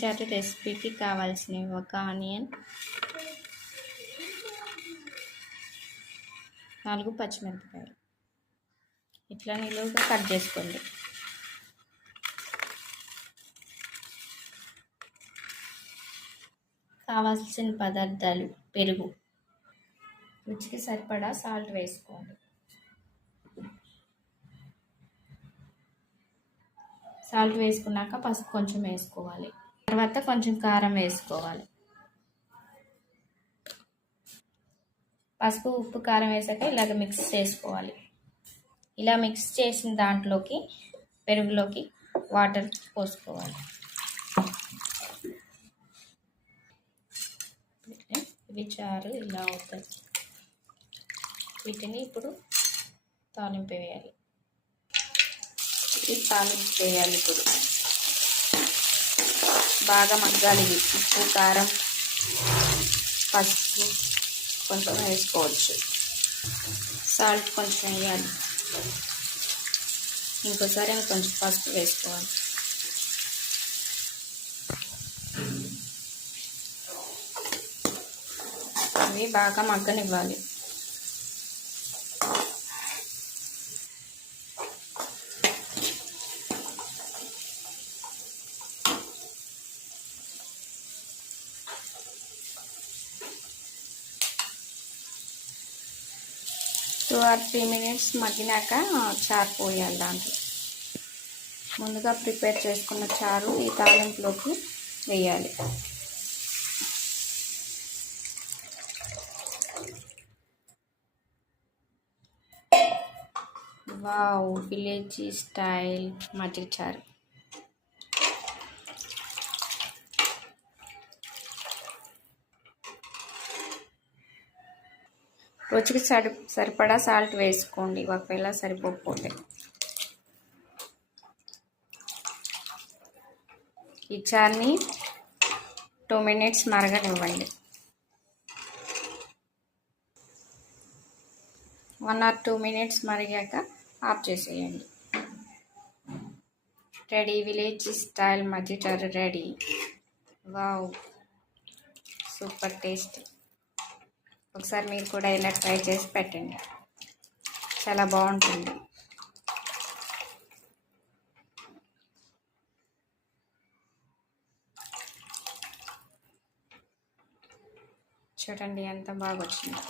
చాటు రెసిపీకి కావాల్సినవి ఒక ఆనియన్, 4 పచ్చిమిరపకాయలు ఇట్లా నిలువుగా కట్ చేసుకోండి. కావాల్సిన పదార్థాలు: పెరుగు, రుచికి సరిపడా సాల్ట్ వేసుకోండి. సాల్ట్ వేసుకున్నాక పసుపు కొంచెం వేసుకోవాలి. తర్వాత కొంచెం కారం వేసుకోవాలి. పసుపు, ఉప్పు, కారం వేసాక ఇలాగ మిక్స్ చేసుకోవాలి. ఇలా మిక్స్ చేసిన దాంట్లోకి పెరుగులోకి వాటర్ పోసుకోవాలి. ఇవి చారు ఇలా అవుతుంది. వీటిని ఇప్పుడు తాలింపు వేయాలి. ఇప్పుడు బాగా మగ్గాలి. ఇది ఉప్పు, కారం, పసుపు కొంచెం వేసుకోవచ్చు. సాల్ట్ కొంచెం వేయాలి. ఇంకోసారి కొంచెం పసుపు వేసుకోవాలి. అవి బాగా మగ్గనివ్వాలి. టూ ఆర్ 3 minutes మగ్గినాక చారు పోయాలి. దాంట్లో ముందుగా ప్రిపేర్ చేసుకున్న చారు ఈ తాలింపులోకి వేయాలి. వావ్, విలేజ్ స్టైల్ మజ్జిగ చారు. రుచికి సరిపడా సాల్ట్ వేసుకోండి ఒకవేళ సరిపోకపోతే. ఈ చారుని 2 minutes మరగనివ్వండి. 1 or 2 minutes మరిగాక ఆఫ్ చేసేయండి. రెడీ, విలేజ్ స్టైల్ మజ్జిగ చారు రెడీ. Wow, super taste. ఒకసారి మీరు కూడా ఇలా ట్రై చేసి పెట్టండి, చాలా బాగుంటుంది. చూడండి ఎంత బాగా వచ్చింది.